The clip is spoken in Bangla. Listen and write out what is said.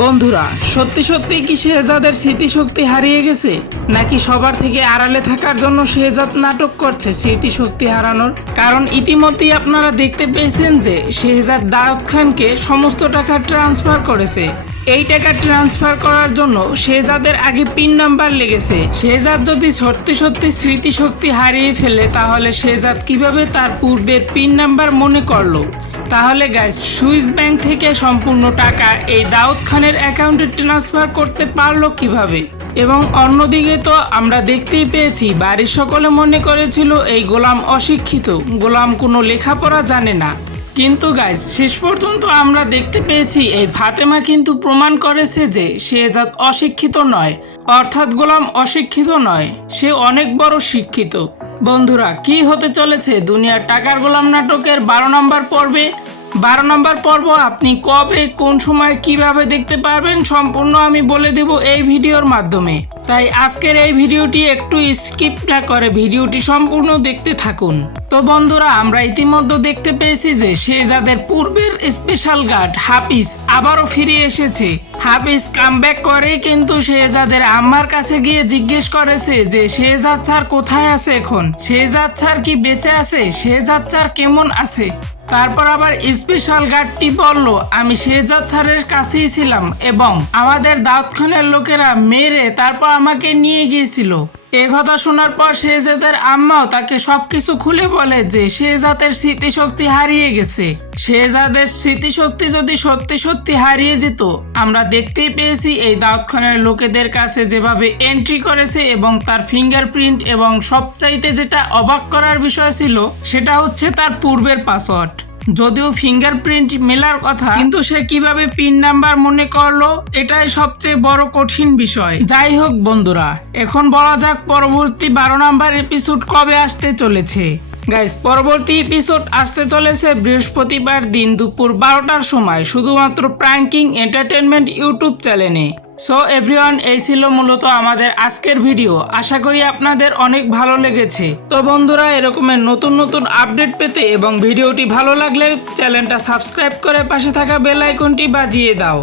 বন্ধুরা, সত্যি সত্যি কি শেহজাদের স্মৃতিশক্তি হারিয়ে গেছে, নাকি সবার থেকে আড়ালে থাকার জন্য শেহজাদ নাটক করছে স্মৃতিশক্তি হারানোর? কারণ ইতিমধ্যেই আপনারা দেখতে পেয়েছেন যে শেহজাদ দাউদ খানকে সমস্ত টাকা ট্রান্সফার করেছে। এই টাকা ট্রান্সফার করার জন্য শেহজাদের আগে পিন নাম্বার লেগেছে। শেহজাদ যদি সত্যি সত্যি স্মৃতিশক্তি হারিয়ে ফেলে, তাহলে শেহজাদ কিভাবে তার পূর্বের পিন নাম্বার মনে করলো? তাহলে গাইস, সুইস ব্যাংক থেকে সম্পূর্ণ টাকা এই দাউদ খানের অ্যাকাউন্টে ট্রান্সফার করতে পারলো কিভাবে? এবং অন্যদিকে তো আমরা দেখতেই পেয়েছি, বাড়ির সকলে মনে করেছিল এই গোলাম অশিক্ষিত, গোলাম কোনো লেখাপড়া জানে না। কিন্তু গাইস, শেষ পর্যন্ত আমরা দেখতে পেয়েছি এই ফাতেমা কিন্তু প্রমাণ করেছে যে শেহজাদ অশিক্ষিত নয়, অর্থাৎ গোলাম অশিক্ষিত নয়, সে অনেক বড় শিক্ষিত। বন্ধুরা, কি হতে চলেছে দুনিয়ার টাকার গোলাম নাটকের 12 নম্বর পর্বে? 12 নম্বর পর্ব আপনি কবে, কোন সময়, কিভাবে দেখতে পারবেন সম্পূর্ণ আমি বলে দেব এই ভিডিওর মাধ্যমে। তাই আজকের এই ভিডিওটি একটু স্কিপ না করে ভিডিওটি সম্পূর্ণ দেখতে থাকুন। তো বন্ধুরা, আমরা ইতিমধ্যে দেখতে পেয়েছি যে শেহজাদের পূর্বের স্পেশাল গার্ড হাফিজ আবারও ফিরে এসেছে। হাফিজ কামব্যাক করে কিন্তু শেহজাদের আম্মার কাছে গিয়ে জিজ্ঞেস করেছে যে শেহজাদ স্যার কোথায় আছে এখন, শেহজাদ স্যার কি বেঁচে আছে, শেহজাদ স্যার কেমন আছে। তারপর আবার স্পেশাল গার্ডটি বলল, আমি শেহজাদ স্যারের কাছেই ছিলাম এবং আমাদের দাউদ খানের লোকেরা মেরে তারপর আমাকে নিয়ে গিয়েছিল। এ কথা শোনার পর শেহজাদের আম্মাও তাকে সবকিছু খুলে বলে যে শেহজাদের স্মৃতিশক্তি হারিয়ে গেছে। শেহজাদের স্মৃতিশক্তি যদি সত্যি সত্যি হারিয়ে যেত, আমরা দেখতেই পেয়েছি এই দাউদ খানের লোকেদের কাছে যেভাবে এন্ট্রি করেছে এবং তার ফিঙ্গারপ্রিন্ট, এবং সবচাইতে যেটা অবাক করার বিষয় ছিল সেটা হচ্ছে তার পূর্বের পাসওয়ার্ড। যদিও ফিঙ্গারপ্রিন্ট মেলার কথা, কিন্তু সে কিভাবে পিন নাম্বার মনে করলো, এটাই সবচেয়ে বড় কঠিন বিষয়। যাই হোক বন্ধুরা, এখন বলা যাক পরবর্তী 12 নম্বর এপিসোড কবে আসতে চলেছে। গাইস, পরবর্তী এপিসোড আসতে চলেছে বৃহস্পতিবার দিন দুপুর 12টার সময়, শুধুমাত্র প্র্যাঙ্কিং এন্টারটেনমেন্ট ইউটিউব চ্যানেলে। সো এভরিওয়ান, এই ছিল মূলত আমাদের আজকের ভিডিও। আশা করি আপনাদের অনেক ভালো লেগেছে। তো বন্ধুরা, এরকমের নতুন নতুন আপডেট পেতে এবং ভিডিওটি ভালো লাগলে চ্যানেলটা সাবস্ক্রাইব করে পাশে থাকা বেল আইকনটি বাজিয়ে দাও।